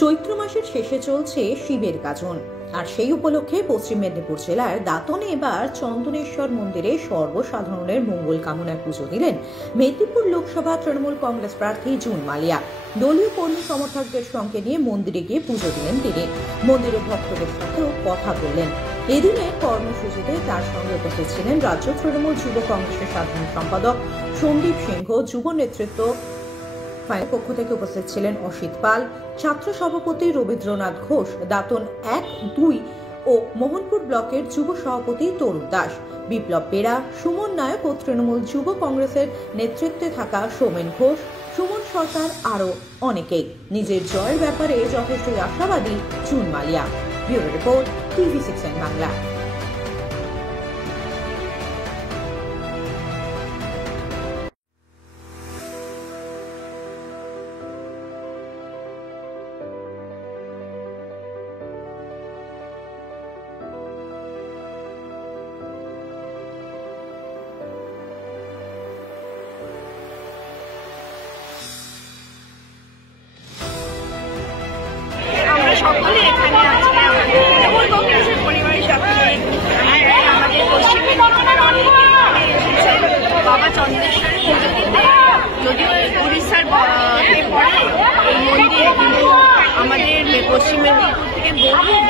চৈত্র মাসের শেষে চলছে শিবের গাজন, আর সেই উপলক্ষে পশ্চিম মেদিনীপুর জেলার দাঁতনে এবার চন্দনেশ্বর মন্দিরে সর্বসাধারণের মঙ্গল কামনায় পুজো দিলেন মেদিনীপুর লোকসভা তৃণমূল কংগ্রেস প্রার্থী জুন মালিয়া। দলীয় কর্মী সমর্থকদের সঙ্গে নিয়ে মন্দিরে গিয়ে পুজো দিলেন তিনি। মন্দিরে ভক্তদের সাথেও কথা বললেন। এদিনের কর্মসূচিতে তার সঙ্গে উপস্থিত ছিলেন রাজ্য তৃণমূল যুব কংগ্রেসের সাধারণ সম্পাদক সন্দীপ সিংহ, যুব নেতৃত্ব পক্ষ থেকে উপস্থিত ছিলেন অসিত পাল, ছাত্র সভাপতি রবীন্দ্রনাথ ঘোষ, দাঁতন 1-2 ও মোহনপুর ব্লকের যুব সভাপতি তরুণ দাস, বিপ্লব বেরা, সুমন নায়ক ও তৃণমূল যুব কংগ্রেসের নেতৃত্বে থাকা সোমেন ঘোষ, সুমন সরকার আরো অনেকেই। নিজের জয়ের ব্যাপারে যথেষ্ট আশাবাদী June Malia. Bureau report, TV6 Bangla. সকলে এখানে আজকে আমাদের তৃণমূল কংগ্রেসের পরিবারের সাথে আমাদের পশ্চিম মেদিনীপুরের অনেকে এসেছে বাবা চন্দ্রেশ্বরের পুজো দিতে। যদিও উড়িষ্যার পরে এই মন্দির, কিন্তু আমাদের পশ্চিম মেদিনীপুর থেকে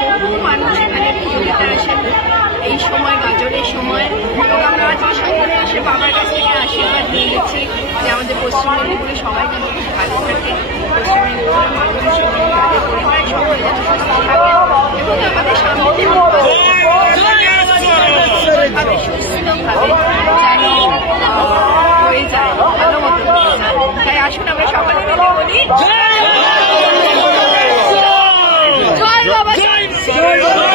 বহু মানুষ এখানে পুজো দিতে আসেন এই সময়, গাজনের সময়। এবং আমরা আজকে সকলে এসে বাবার কাছ থেকে আশীর্বাদ নিয়ে গেছি যে আমাদের পশ্চিম মেদিনীপুরে সবাই যেন খুব ভালো থাকে, পশ্চিম মেদিনীপুরের মানুষ এবং তাদের পরিবার সবাই যেন সুস্থ থাকে এবং আমাদের সামনে সুস্থভাবে যেন হয়ে যায়, ভালো মতো হয়ে যায়। তাই আসুন আমরা সকালে মিলে বলি জয় বাবা, জয় বাবা।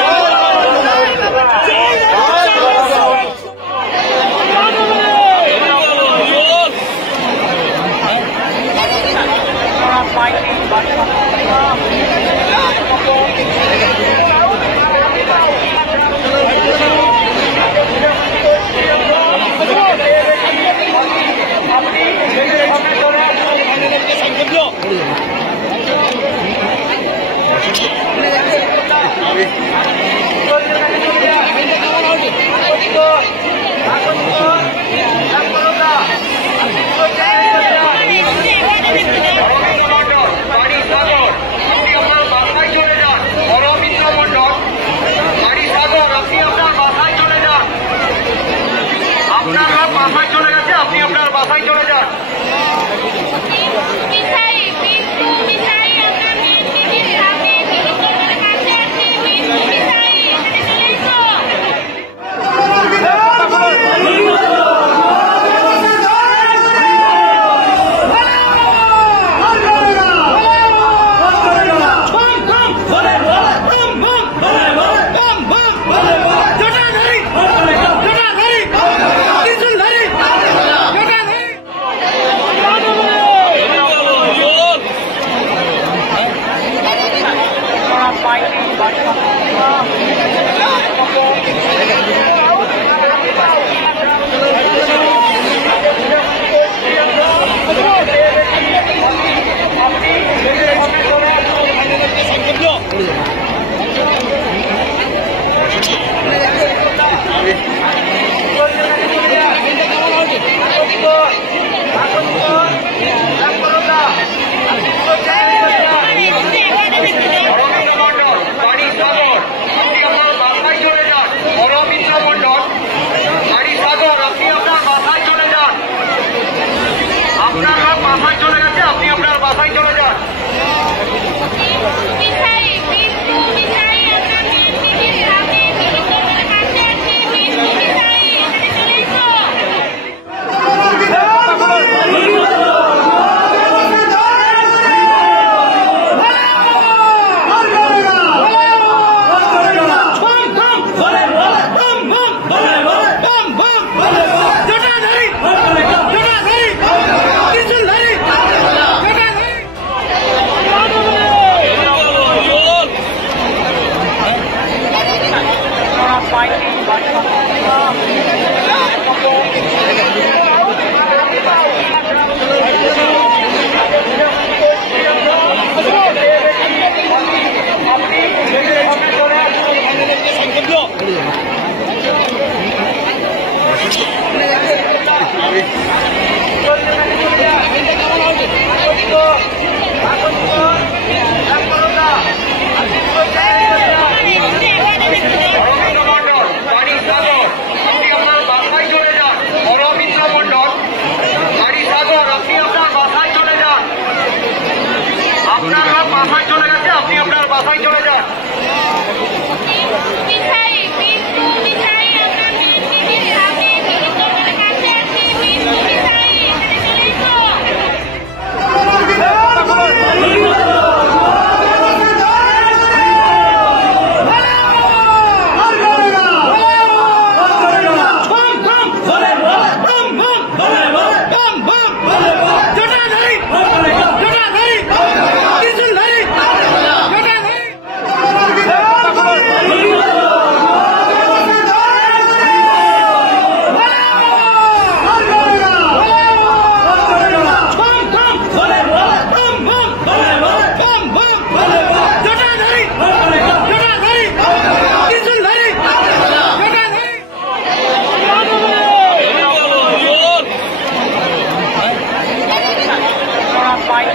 গরম বাইরে